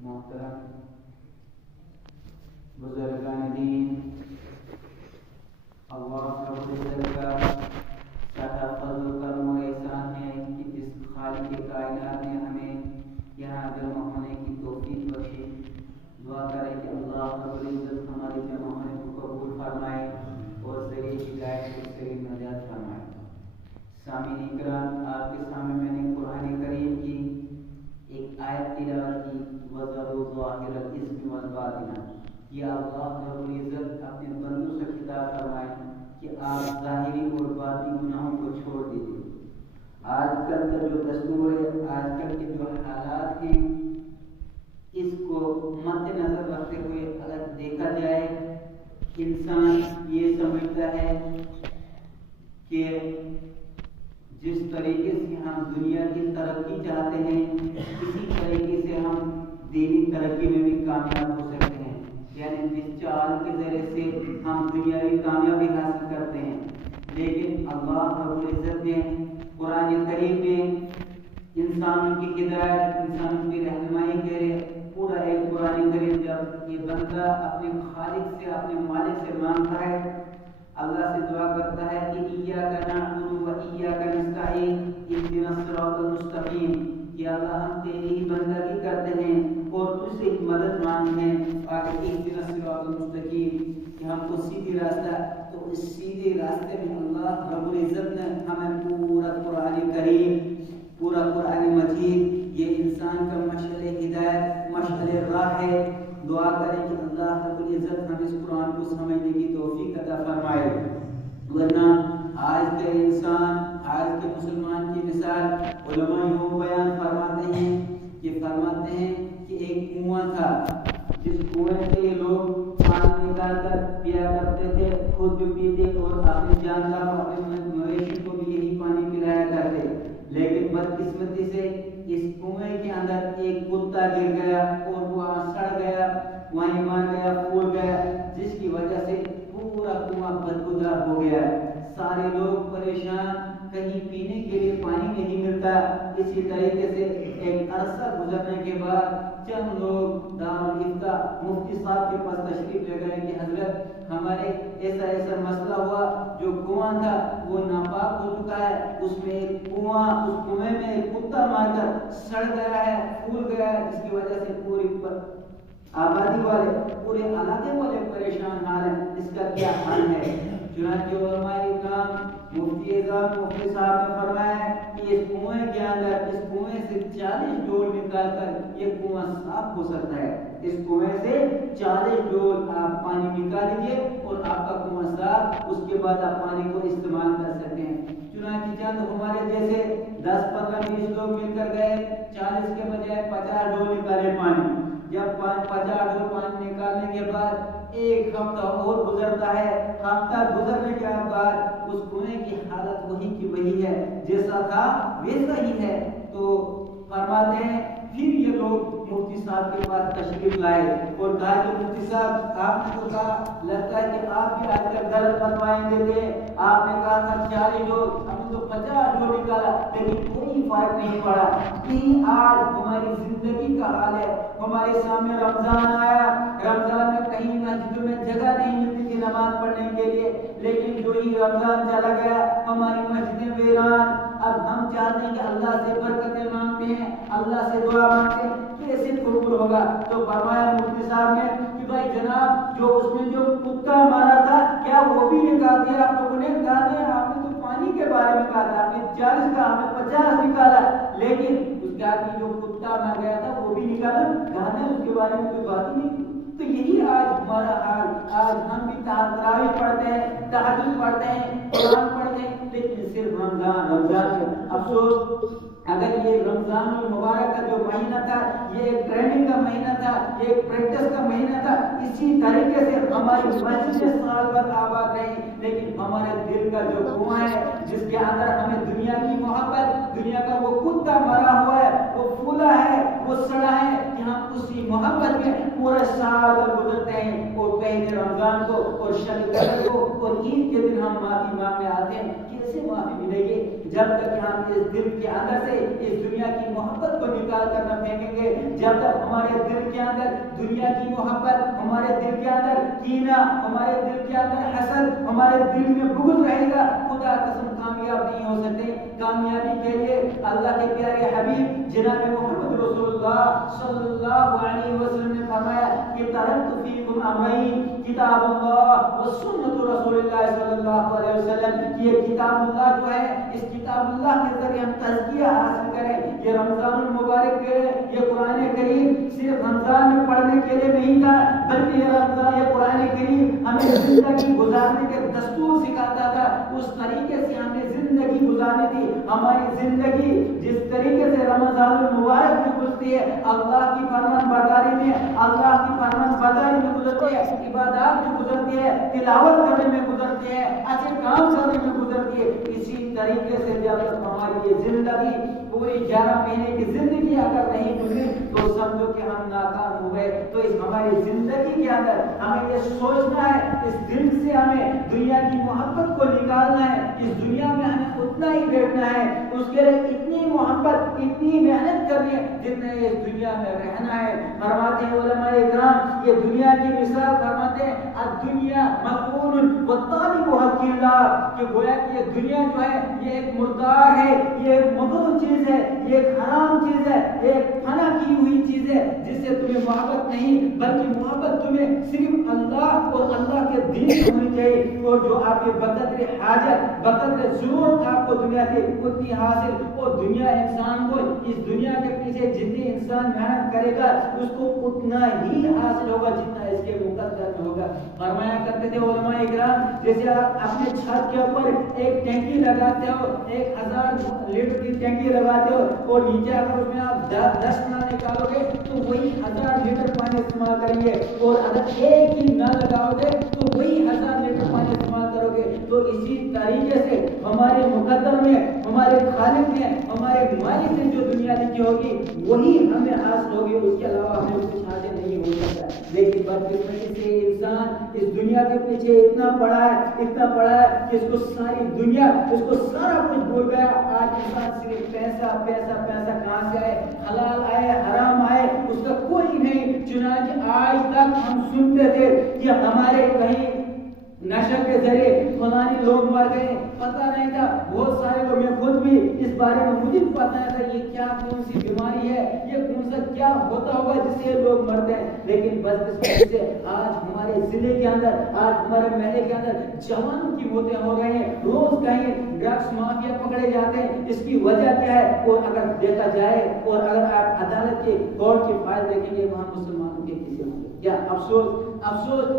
محترم بزرگان دین، اللہ رب العزت کا ساتھ فضل و کرم و احسان ہے کہ جس خالق کائنات نے ہمیں یہاں جمع ہونے کی توفیق بخشی۔ دعا کریں کہ اللہ رب العزت ہمارے جمع ہونے کو قبول فرمائے اور ذریعہ ہدایت اور ذریعہ نجات فرمائے۔ سامعین اکرام، آپ کے سامنے میں نے قرآن کریم کی ایک آیت تلاوت کی، وَذَرُوا ظَاهِرَ الْإِثْمِ وَالْبَاطِنَ۔ یہ اللہ رب العزت اپنے بندوں سے خطاب فرمائے کہ آپ ظاہری اور باطنی گناہوں کو چھوڑ دیجیے۔ آج کل کا جو دستور ہے، آج کل کے جو حالات ہیں، اس کو مد نظر رکھتے ہوئے اگر دیکھا جائے، انسان یہ سمجھتا ہے کہ جس طریقے سے ہم دنیا کی ترقی چاہتے ہیں، اسی طریقے سے ہم دینی ترقی میں بھی کامیاب ہو سکتے ہیں، یعنی جس چال کے ذریعے سے ہم دنیاوی کامیابی حاصل کرتے ہیں۔ لیکن اللہ رب العزت نے قرآن کریم میں انسانوں کی ہدایت، انسانوں کی رہنمائی کے لیے پورا ایک قرآن کریم جب یہ بندہ اپنے خالق سے، اپنے مالک سے مانگتا ہے، اللہ سے دعا کرتا ہے کہ ایاک نعبد و ایاک نستعین اہدنا الصراط المستقیم، کہ اللہ ہم تیری ہی بندگی کرتے ہیں اور تجھ سے مدد مانگتے ہیں، تاکہ اہدنا الصراط المستقیم، کہ ہم کو سیدھی راستہ، تو اس سیدھے راستے میں اللہ رب العزت نے ہمیں پورا قرآن کریم، پورا قرآن مجید یہ انسان کا مشعل ہدایت، مشعل راہ ہے۔ دعا کریں کہ اللہ رب العزت ہم اس قرآن کو سمجھنے کی توفیق عطا فرمائے، ورنہ آج کے انسان، آج کے مسلمان کی مثال علماء یوں بیان فرماتے ہیں کہ ایک کنواں تھا، جس کنویں سے لوگ پانی نکال کر پیا کرتے تھے، خود بھی پیتے اور اپنے جانداروں، اپنے مویشی کو بھی یہی پانی پلایا کرتے۔ لیکن بدقسمتی سے اس کنویں کے اندر ایک کتا گر گیا اور وہ سڑ گیا، وہیں مر گیا، پھول گیا، جس کی وجہ سے پورا کنواں بدبودار ہو گیا۔ سارے لوگ پریشان، کہیں پینے کے لیے پانی نہیں ملتا۔ اسی طریقے سے ایک عرصہ گزرنے کے بعد چند لوگ دارالفتہ مفتی صاحب کے پاس تشریف لے گئے کہ حضرت ہمارے ایسا مسئلہ ہوا، جو کنواں تھا وہ ناپاک ہو چکا ہے، اس میں ایک کنواں، اس کنویں میں ایک کتا مار کر سڑ گیا ہے، پھول گیا ہے، جس کی وجہ سے پوری آبادی والے، پورے علاقے والے پریشان حال ہیں، اس کا کیا حل ہے؟ چنانچہ علماء اکرام، مفتی اعظم مفتی صاحب نے فرمایا کہ اس کنویں کے اندر، اس کنویں سے 40 ڈول نکال کر یہ کنواں صاف ہو سکتا ہے۔ اس کنویں سے 40 ڈول آپ پانی نکال لیجیے اور آپ کا کنواں صاف، اس کے بعد آپ پانی کو استعمال کر سکتے ہیں۔ چنانچہ چند ہمارے جیسے 10 15 20 لوگ مل کر گئے، 40 کے بجائے 50 ڈول نکالے پانی۔ جب 50 ڈول پانی نکالنے کے بعد ایک ہفتہ اور گزرتا ہے، ہفتہ گزرنے کے بعد اس کنویں کی حالت وہی کی وہی ہے، جیسا تھا ویسا ہی ہے۔ تو فرماتے ہیں پھر یہ لوگ مفتی صاحب کے پاس تشریف لائے اور کہا کہ مفتی صاحب، آپ نے تو کہا، لگتا ہے کہ آپ بھی آج کل غلط فتوائیں دیتے ہیں، آپ نے کہا تھا 40 ڈول، ہم نے تو 50 ڈول نکالا، لیکن کوئی فرق نہیں پڑا۔ یہی آج ہماری زندگی کا حال ہے۔ ہمارے سامنے رمضان آیا، رمضان میں کہیں مسجدوں میں جگہ نہیں ملتی تھی نماز پڑھنے کے لیے، لیکن جو ہی رمضان چلا گیا ہماری مسجدیں ویران۔ اب ہم چاہتے ہیں کہ اللہ سے برکتیں مانگتے ہیں، اللہ سے دعا مانگتے ہیں، کیسے قبول ہوگا؟ تو فرمایا مفتی صاحب نے کہ بھائی جناب، جو اس میں جو کتا مارا تھا، کیا وہ بھی نکال دیا آپ لوگوں نے؟ کہا دیا، آپ نے تو پانی کے بارے میں کہا تھا، آپ نے 40 کا، ہم نے 50 نکالا، لیکن اس کا جو کتا مر گیا تھا وہ بھی نکالا، کہا دیا، اس کے بارے میں کوئی بات ہی نہیں۔ تو یہی آج ہمارا حال، آج ہم بھی تراویح پڑھتے ہیں، تہجد پڑھتے ہیں، قرآن پڑھتے ہیں، لیکن صرف رمضان میں۔ افسوس، اگر یہ رمضان المبارک کا جو مہینہ تھا، یہ ایک ٹریننگ کا مہینہ تھا، یہ ایک پریکٹس کا مہینہ تھا، اسی طریقے سے ہماری مسجد سال بھر آباد رہی، لیکن ہمارے دل کا جو کنواں ہے، جس کے اندر ہمیں دنیا کی محبت، دنیا کا وہ کتا مرا ہوا ہے، وہ پھولا ہے، وہ سڑا ہے، کہ ہم اسی محبت میں پورے سال گزرتے ہیں، اور پہلے رمضان کو اور شب قدر کو اور عید کے دن ہم معافی مانگنے آتے ہیں۔ کیسے معافی ملے گی؟ جب تک ہم اس دل کے اندر سے اس دنیا کی محبت کو نکال کر نہ پھینکیں گے، جب تک ہمارے دل کے اندر دنیا کی محبت، ہمارے دل کے اندر کینہ، ہمارے دل کے اندر حسد، ہمارے دل میں بغض رہے گا، خدا قسم کامیاب نہیں ہو سکتے۔ کامیابی کے لیے اللہ کے پیارے حبیب جناب محمد رسول اللہ صلی اللہ علیہ وسلم نے فرمایا کہ ترکت فیکم امرین، کتاب اللہ و سنت رسول اللہ صلی اللہ علیہ وسلم۔ یہ کتاب اللہ جو ہے، اس کتاب اللہ کے ذریعے ہم تزکیہ حاصل کریں۔ یہ رمضان المبارک کے یہ قرآن کریم صرف رمضان میں پڑھنے کے لیے نہیں تھا، بلکہ یہ قرآن کریم ہمیں زندگی گزارنے کے دستور سکھاتا تھا۔ اس طریقے سے ہمیں زندگی گزارنی تھی۔ ہماری زندگی جس طریقے سے رمضان المبارک میں گزرتی ہے، اللہ کی فرمان برداری میں، اللہ کی فرمان برداری میں گزرتی ہے، عبادات میں گزرتی ہے، تلاوت کرنے میں گزرتی ہے، اچھے کام کرنے میں گزرتی ہے۔ اسی طریقے سے جب تک ہماری یہ زندگی پوری 11 مہینے کی زندگی اگر نہیں گزری تو سمجھو کہ ہم ناکام ہوئے۔ تو اس ہماری زندگی کے اندر ہمیں یہ سوچنا ہے، اس دل سے ہمیں دنیا کی محبت کو نکالنا ہے۔ اس دنیا میں ہمیں اتنا ہی بیٹھنا ہے، اس کے لیے اتنی محبت، اتنی محنت کرنی ہے جتنے اس دنیا میں رہنا ہے۔ فرماتے ہیں علماء اکرام، یہ دنیا کی مثال فرماتے ہیں الدنیا ملعون والطالب حق اللہ، کہ گویا کہ یہ دنیا جو ہے یہ ایک مردار ہے، یہ ایک مضر چیز ہے، یہ ایک حرام چیز ہے، یہ ایک فنا کی ہوئی چیز ہے جس سے تمہیں محبت نہیں بلکہ محبت تمہیں صرف اللہ اور اللہ کے دین سے ہونی چاہیے۔ اور جو آپ کے بقدر حاجت، بقدر ضرورت آپ کو دنیا سے اتنی حاصل، اور دنیا انسان کو اس دنیا کے پیچھے جتنی انسان محنت کرے گا اس کو اتنا ہی حاصل ہوگا جتنا اس کے مقدر میں ہوگا۔ فرمایا کرتے تھے علماء اکرام، جیسے آپ اپنے چھت کے اوپر ایک ٹینکی لگاتے ہو، 1000 لیٹر کی ٹینکی لگاتے ہو، اور نیچے اگر اس میں آپ 10 نل نکالو گے تو وہی 1000 لیٹر پانی استعمال کریں گے، اور اگر ایک ہی نل لگاؤ گے تو وہی 1000 لیٹر پانی استعمال کرو گے۔ تو اسی طریقے سے ہمارے مقدر میں، ہمارے خالق میں، ہمارے مالک نے جو دنیا لکھی ہوگی وہی ہمیں حاصل ہوگی، اس کے علاوہ ہمیں کچھ حاصل نہیں ہو سکتا۔ لیکن بدقسمتی سے انسان اس دنیا کے پیچھے اتنا پڑا ہے کہ اس کو ساری دنیا، اس کو سارا کچھ بھول گیا۔ آج انسان صرف پیسہ پیسہ پیسہ، کہاں سے آئے، حلال آئے حرام آئے اس کا کوئی نہیں۔ چنانچہ آج تک ہم سنتے تھے کہ ہمارے کہیں نشہ کے ذریعے فلانی لوگ مر گئے، پتہ نہیں تھا۔ بہت سارے لوگ، میں خود بھی اس بارے میں مجھے پتہ نہیں تھا یہ کیا کون سی بیماری ہے، یہ کون سا کیا ہوتا ہوگا جس سے لوگ مرتے ہیں۔ لیکن بدقسمتی سے آج ہمارے ضلع کے اندر، آج ہمارے محلے کے اندر جوانوں کی موتیں ہو رہی ہیں، روز کہیں ڈرگس مافیا پکڑے جاتے ہیں۔ اس کی وجہ کیا ہے؟ اور اگر دیکھا جائے، اور اگر آپ عدالت کے کورٹ کے فائل دیکھیں گے وہاں مسلمانوں کے کسی ہوں گے۔ کیا افسوس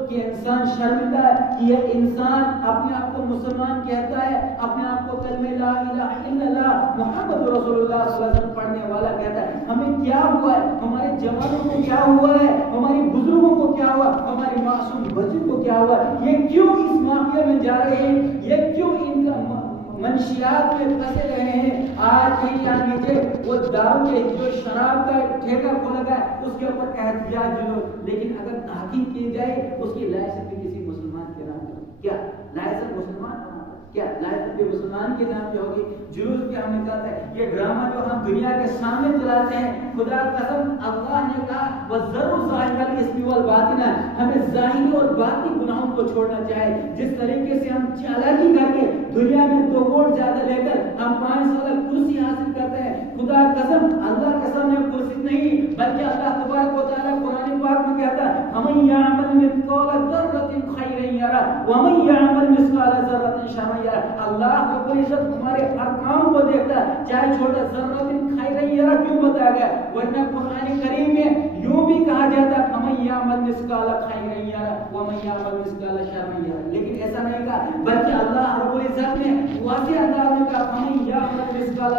کہ انسان شرمندہ ہے کہ یہ انسان اپنے آپ کو مسلمان کہتا ہے، اپنے آپ کو کلمہ لا الہ الا اللہ محمد رسول اللہ صلی اللہ علیہ وسلم پڑھنے والا کہتا ہے۔ ہمیں کیا ہوا ہے؟ ہمارے جوانوں کو کیا ہوا ہے؟ ہماری بزرگوں کو کیا ہوا؟ ہمارے معصوم بچوں کو کیا ہوا؟ یہ کیوں اس مافیا میں جا رہے ہیں؟ یہ کیوں ان کا منشیات میں پھنسے رہے ہیں؟ آج کہیں یہاں نیچے وہ دارو کے جو شراب کا ٹھیکہ کھولا گیا ہے اس کے اوپر احتجاج ضرور، لیکن اگر تحقیق کی جائے اس کی لائسنس بھی کسی مسلمان کے نام پہ، کیا لائسنس مسلمان کیا لائسنس بھی مسلمان کے نام پہ ہوگی؟ جلوس کیا ہم نکالتے ہیں؟ یہ ڈرامہ جو ہم دنیا کے سامنے چلاتے ہیں، خدا قسم اللہ نے کہا وَذَرُوا ظَاهِرَ الْإِثْمِ وَالْبَاطِنَ، ہمیں ظاہری اور باطنی گناہوں کو چھوڑنا چاہیے۔ جس طریقے سے ہم چالاکی کر کے دنیا میں 2 ووٹ زیادہ لے کر ہم 5 سال کرسی حاصل کرتے ہیں، خدا قسم اللہ کے سامنے کرسی نہیں بلکہ اللہ تبارک و تعالیٰ قرآن پاک میں کہتا ہے وَمَن يَعْمَلْ مِثْقَالَ ذَرَّةٍ خَيْرًا يَرَهُ وَمَن يَعْمَلْ مِثْقَالَ ذَرَّةٍ شَرًّا يَرَهُ۔ اللہ رب العزت ہمارے ہر کام کو دیکھتا ہے، چاہے چھوٹا ذرۃ خیرا یرا کیوں بتایا گیا، ورنہ قرآن کریم میں یوں بھی کہا جاتا ہے فمن یعمل مثقال خیر یرا ومن یعمل مثقال شر یرا، لیکن ایسا نہیں کہا بلکہ اللہ رب العزت نے واضح انداز میں کہا فمن یعمل مثقال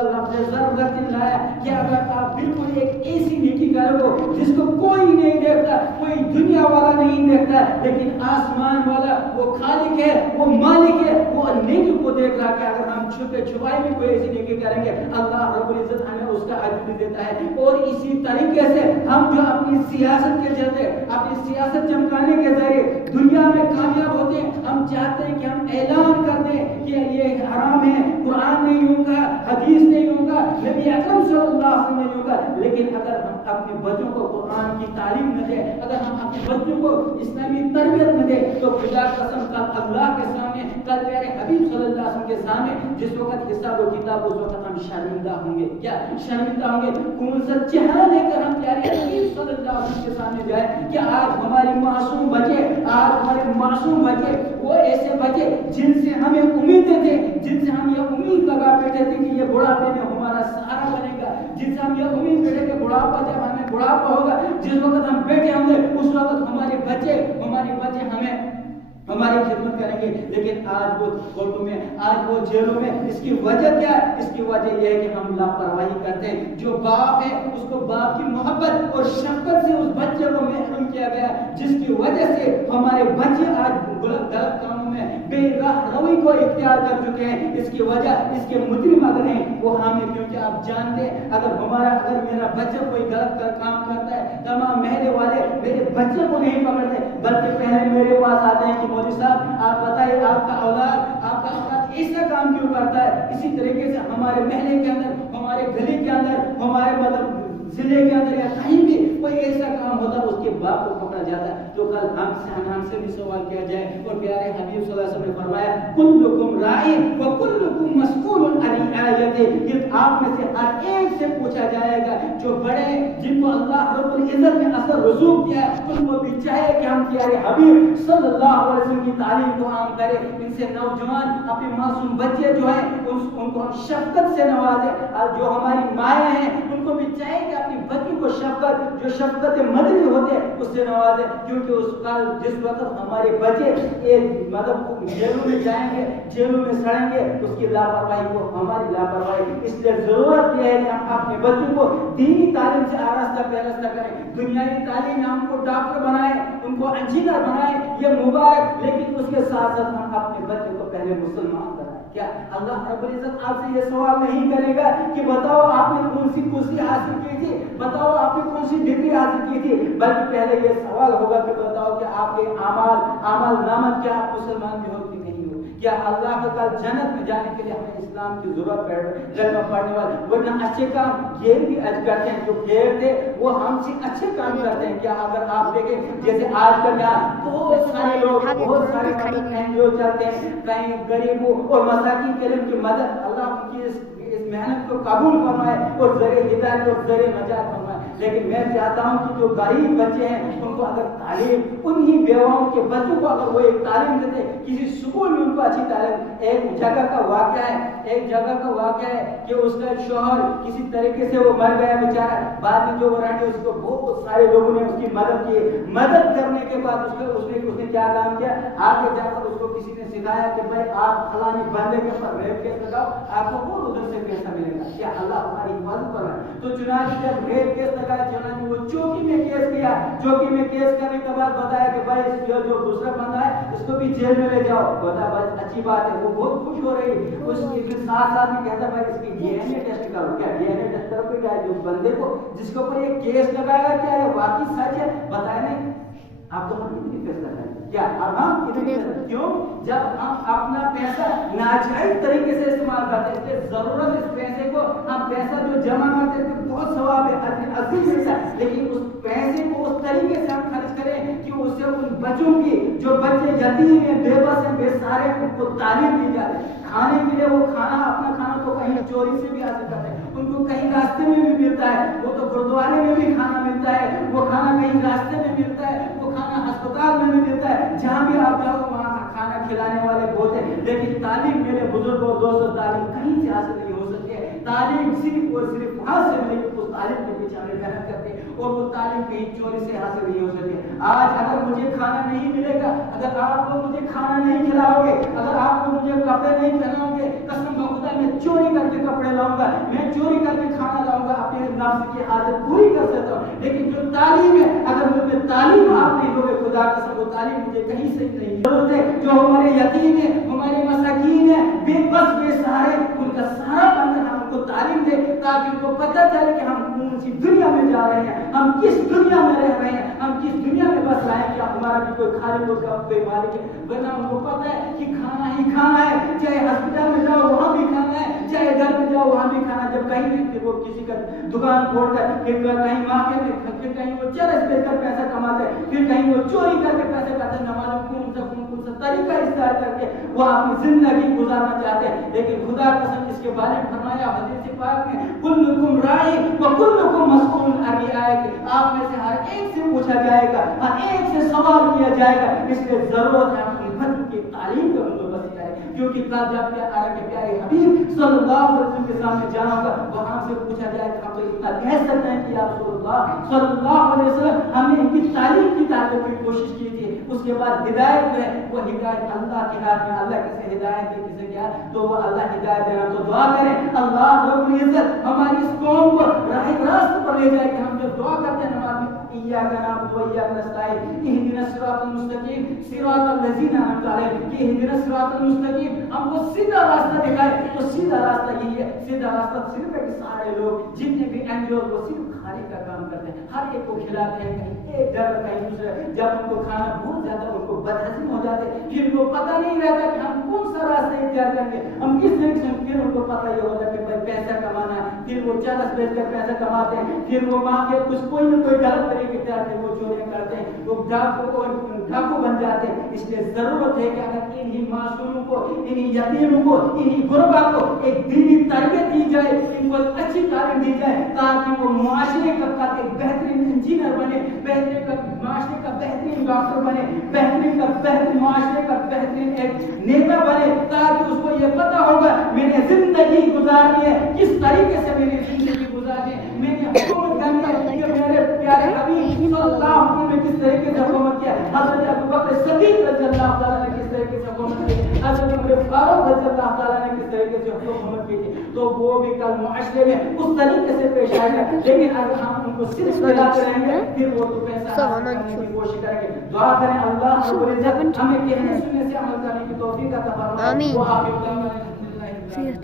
ذرۃ لایا کہ اگر آپ بالکل ایک ایسی نیکی کرو جس کو کوئی نہیں دیکھتا، کوئی دنیا والا نہیں دیکھتا، لیکن آسمان والا وہ خالق ہے، وہ مالک ہے، وہ نیکی کو دیکھ رہا کہ اگر ہم چھپے چھپائے بھی کوئی ایسی نیکی کریں گے اللہ رب العزت ہمیں اس کا اجر دیتا ہے۔ اور اسی طریقے سے ہم جو اپنی سیاست کے ذریعے، اپنی سیاست چمکانے کے ذریعے دنیا میں کامیاب ہوتے ہیں، ہم چاہتے ہیں کہ ہم اعلان کر دیں کہ کہ یہ حرام ہے، قرآن نے یوں کہا، حدیث نے یوں کہا، نبی اکرم صلی اللہ علیہ وسلم نے یوں کہا، لیکن اگر ہم اپنے بچوں کو قرآن کی تعلیم نہ دیں، اگر ہم اپنے بچوں کو اسلامی تربیت نہ دیں تو خدا قسم کل اللہ کے سامنے، کل پیارے حبیب صلی اللہ علیہ وسلم کے سامنے جس وقت حساب و کتاب، اس وقت ہم شرمندہ ہوں گے. کیا شرمندہ ہوں گے؟ کون سا چہرہ لے کر ہم پیارے حبیب صلی اللہ علیہ وسلم کے سامنے جائیں کہ آج ہمارے معصوم بچے، آج ہمارے معصوم بچے، وہ ایسے بچے جن سے ہمیں امیدیں تھے، جن سے ہم یہ امید لگا بیٹھے تھے کہ یہ بڑھاپے میں ہمارا سہارا بنے گا، جن سے ہم یہ امید بیٹھے کہ بڑھاپا جب ہمیں بڑھاپا ہوگا، جس وقت ہم بیٹھے ہوں گے اس وقت ہمارے بچے ہمیں ہماری خدمت کریں گے. لیکن آج وہ کورٹوں میں، آج وہ جیلوں میں. اس کی وجہ کیا ہے؟ اس کی وجہ یہ ہے کہ ہم لاپرواہی کرتے ہیں. جو باپ ہے اس کو باپ کی محبت اور شفقت سے اس بچے کو محروم کیا گیا، جس کی وجہ سے ہمارے بچے آج غلط کاموں میں بے راہ روی کو اختیار کر چکے ہیں. اس کی وجہ، اس کے مجرم اگر ہیں وہ ہم ہیں، کیونکہ آپ جانتے ہیں اگر میرا بچہ کوئی غلط کام کرتا ہے، تمام محلے والے میرے بچے کو نہیں پکڑتے بلکہ پہلے میرے پاس آتے ہیں کہ مولوی صاحب آپ بتائیے آپ کا اولاد ایسا کام کیوں کرتا ہے. اسی طریقے سے ہمارے محلے کے اندر، ہمارے گلی کے اندر، ہمارے ضلع کے اندر یا کہیں بھی کوئی ایسا کام ہوتا ہے اس کے باپ کو پکڑا جاتا ہے. تو کل ہم سے بھی سوال کیا جائے. اور پیارے حبیب صلی اللہ علیہ وسلم نے فرمایا کلکم راع وکلکم مسئول عن رعیتہ، یہ آپ میں سے ہر ایک سے پوچھا جائے گا. جو بڑے جن کو اللہ رب العزت نے اثر رسوخ کیا ہے ان کو بھی چاہے کہ ہم پیارے حبیب صلی اللہ علیہ وسلم کی تعلیم کو عام کریں. ان سے نوجوان اپنے معصوم بچے جو ہیں ان کو ہم شفقت سے نوازیں. اور جو ہماری مائیں ہیں ان کو بھی چاہے کہ اپنی بچوں کو شفقت، جو شفقت مدنی ہوتے ہیں اس سے نوازیں. کیونکہ اس کل جس وقت ہمارے بچے جیلوں میں جائیں گے، جیلوں میں سڑیں گے، اس کی لاپرواہی کو، ہماری لاپرواہی. اس لیے ضرورت یہ ہے کہ ہم اپنے بچوں کو دینی تعلیم سے آراستہ پیراستہ کریں. دنیاوی تعلیم ہم کو ڈاکٹر بنائیں، ان کو انجینئر بنائیں، یہ مبارک، لیکن اس کے ساتھ ساتھ ہم اپنے بچوں کو پہلے مسلمان بنائیں. کیا اللہ رب العزت آپ سے یہ سوال نہیں کرے گا کہ بتاؤ آپ نے کون سی کرسی حاصل کی تھی، بتاؤ آپ نے کون سی ڈگری حاصل کی تھی، بلکہ پہلے یہ سوال ہوگا کہ بتاؤ کہ آپ کے اعمال نامت کیا آپ مسلمان بھی ہو کہ نہیں ہو. کیا اللہ کے کل جنت میں جانے کے لیے ہمیں اسلام کی ضرورت کلمہ پڑھنے والے، ورنہ اچھے کام غیر بھی کرتے ہیں. جو غیر تھے وہ ہم سے اچھے کام کرتے ہیں. کیا اگر آپ دیکھیں جیسے آج کل یہاں بہت سارے لوگ، بہت سارے NGO چلتے ہیں، کہیں غریبوں اور مساکین کے لیے ان کی مدد، اللہ کی اس محنت کو قبول فرمائے اور ذریعہ ہدایت اور ذریعہ نجات فرمائے. لیکن میں چاہتا ہوں کہ جو غریب بچے ہیں ان کو اگر تعلیم، انہی بیواؤں کے بچوں کو اگر وہ ایک تعلیم دیتے، کسی سکول میں ان کو اچھی تعلیم. ایک جگہ کا واقعہ ہے کہ اس کا شوہر کسی طریقے سے وہ مر گیا بیچارہ. بعد میں جو وہ رہے اس کو بہت سارے لوگوں نے اس کی مدد کی. مدد کرنے کے بعد اس نے کیا کام کیا، آگے جا کر اس کو کسی نے سکھایا کہ بھائی آپ فلانے بندے کے اوپر ریپ کیس لگاؤ، آپ کو اور ادھر سے پیسہ ملے گا. کیا اللہ ہماری حفاظت کر رہا ہے. تو چنانچہ جب ریپ کیس لگایا، چنانچہ وہ چوکی میں کیس کیا. چوکی میں کیس کرنے کے بعد بتایا کہ بھائی جو دوسرا بندہ ہے اس کو بھی جیل میں لے جاؤ. بتا بس اچھی بات ہے، وہ بہت خوش ہو رہی. اس کی پھر ساتھ میں کہتا بھائی اس کی DNA ٹیسٹ کرو. کیا DNA ٹیسٹ کرو کیا جو بندے کو جس کے اوپر یہ کیس لگایا کیا یہ واقعی سچ ہے؟ بتایا نہیں. آپ تو ہم کتنی فیصلہ کریں کیا اب ہم کتنی فیصلہ، کیوں جب ہم اپنا پیسہ ناجائز طریقے سے استعمال کرتے ہیں. اس لیے ضرورت اس پیسے کو، ہم پیسہ جو جمع کرتے ہیں بہت ثواب ہے، عظیم پیسہ، لیکن اس پیسے کو اس طریقے سے ہم خرچ کریں کہ اس سے ان بچوں کی، جو بچے یتیم ہیں، بے بس ہیں، بے سہارے ہیں، ان کو تعلیم دی جائے. کھانے کے لیے وہ اپنا کھانا تو کہیں چوری سے بھی حاصل کرتے ہیں، ان کو کہیں راستے میں بھی ملتا ہے. وہ تو گردوارے میں بھی کھانا ملتا ہے، وہ کھانا کہیں راستے میں ملتا ہے، وہ کھانا ہسپتال میں بھی ملتا ہے. جہاں بھی آپ جاؤ وہاں کھانا کھلانے والے بہت ہیں. لیکن تعلیم میرے بزرگوں دوستوں، تعلیم کہیں سے حاصل نہیں ہو سکتی ہے. تعلیم صرف اور صرف وہاں سے ملے گی. اس تعلیم کے پیچھے ہمیں محنت کرتے ہیں اور وہ تعلیم کہیں چوری سے حاصل نہیں ہو سکتی. آج اگر مجھے کھانا نہیں ملے گا، اگر آپ کو مجھے کھانا نہیں کھلاؤ گے، اگر آپ کو مجھے کپڑے نہیں پہناؤ گے، قسم بخدا میں چوری کر کے کپڑے لاؤں گا، میں چوری کر کے کھانا لاؤں گا، اپنے نفس کی عادت پوری کر سکتا ہوں. لیکن جو تعلیم ہے، اگر مجھے تعلیم آپ نہیں دو گے، خدا قسم وہ تعلیم مجھے کہیں سے نہیں. ضرورت ہے جو ہمارے یتیم ہیں، ہمارے مساکین ہیں، بے بس بے سہارے، ان کا سہارا بن کر ہم ان کو تعلیم دیں تاکہ ان کو پتہ چلے کہ ہم کون سی دنیا میں جا رہے ہیں, ہم کس دنیا میں رہ رہے ہیں, ہم کس دنیا میں بس رہے ہیں کہ ہمارا بھی کوئی خالق ہوگا, کوئی مالک ہے. ورنہ ان کو پتہ ہے کہ کھانا ہی کھانا ہے, چاہے ہسپتال میں جاؤ وہاں بھی کھانا ہے, چاہے گھر میں جاؤ وہاں بھی کھانا. جب کہیں بھی وہ کسی کا دکان کھول کر, پھر کہیں مافیا میں, پھر کہیں وہ چرس بیچ کر پیسہ کماتے ہیں, پھر کہیں وہ چوری کر کے پیسے کماتے ہیں, نماز کون سا طریقہ اختیار کر کے وہ اپنی زندگی گزارنا چاہتے ہیں. لیکن خدا قسم اس کے بارے میں فرمایا حدیث پاک میں, کلکم راعی وکلکم مسئول عن رعیتہ, آپ میں سے ہر ایک سے پوچھا جائے گا, ہر ایک سے سوال کیا جائے گا. اس لیے ضرورت ہے اپنی بچوں کی تعلیم کا بندوبست کریں, کیونکہ کل جب کہ آ کے پیارے حبیب صلی اللہ علیہ وسلم کے سامنے جانا ہوگا, وہاں سے پوچھا جائے گا ہم تو اتنا کہہ سکتے ہیں کہ یا رسول اللہ صلی اللہ علیہ وسلم ہم نے ان کی تعلیم کی تعلق کی کوشش کی تھی. اس کے بعد ہدایت ہے, وہ ہدایت اللہ کے ہاتھ میں, اللہ کسے ہدایت دے کسے کیا تو وہ اللہ ہدایت دینا. تو دعا کریں اللہ رب العزت ہماری اس قوم کو راہ راست پر لے جائے کہ ہم جو دعا کرتے ہیں نماز میں, ایاک نعبد و ایاک نستعین اهدنا الصراط المستقیم صراط الذین انعمت علیہم, کہ اهدنا الصراط المستقیم ہم کو سیدھا راستہ دکھائے. تو سیدھا راستہ یہی ہے, سیدھا راستہ صرف ہے کہ سارے لوگ جتنے بھی این جی او وہ صرف کھانے کا کام کرتے ہیں, ہر ایک کو کھلاتے ہیں, کہیں ایک جگہ کہیں دوسرے. جب ان کو کھانا بہت زیادہ ان کو بدہضم ہو جاتے ہیں, پھر ان کو پتہ نہیں رہتا کہ ہم کون سا راستہ اختیار کریں گے, ہم کس طریقے سے. پھر ان کو پتہ یہ ہوتا ہے کہ بھائی پیسہ کمانا ہے, پھر وہ چرس بیچ کر پیسہ کماتے ہیں, پھر وہ وہاں کے کچھ کوئی نہ کوئی غلط طریقے اختیار کر وہ چوریاں کرتے ہیں, وہ ڈاکو بن جاتے ہیں. اس لیے ضرورت ہے کہ اگر انہی معصوموں کو, انہی یتیموں کو, انہی غربا کو ایک دینی تربیت دی جائے, ان کو اچھی تعلیم دی جائے, تاکہ وہ معاشرے کا ایک بہترین انجینئر بنے, بہترین کا معاشرے کا بہترین ڈاکٹر بنے, بہترین کا بہترین معاشرے کا بہترین ایک نیتا بنے, تاکہ اس کو یہ پتہ ہوگا میں نے زندگی گزارنی ہے, کس طریقے سے میں نے زندگی گزارنی ہے, میں نے حکومت کرنی ہے. کہ میرے پیارے حبیب صلی اللہ علیہ وسلم نے کس طریقے سے حکومت کیا, حضرت ابوبکر صدیق رضی اللہ تعالیٰ نے کس طریقے سے حکومت کی, حضرت عمر فاروق رضی اللہ تعالیٰ نے کس طریقے سے حکومت کی تھی. تو وہ بھی کل معاشرے میں اس طریقے سے پیش آئے گا. لیکن اگر ہم ان کو صرف بتاتے رہیں گے, پھر وہ تو پیسہ کرنے کی کوشش کریں گے. دعا کریں اللہ رب العزت ہمیں کہنے سننے سے عمل کرنے کی توفیق عطا فرمائے. آمین.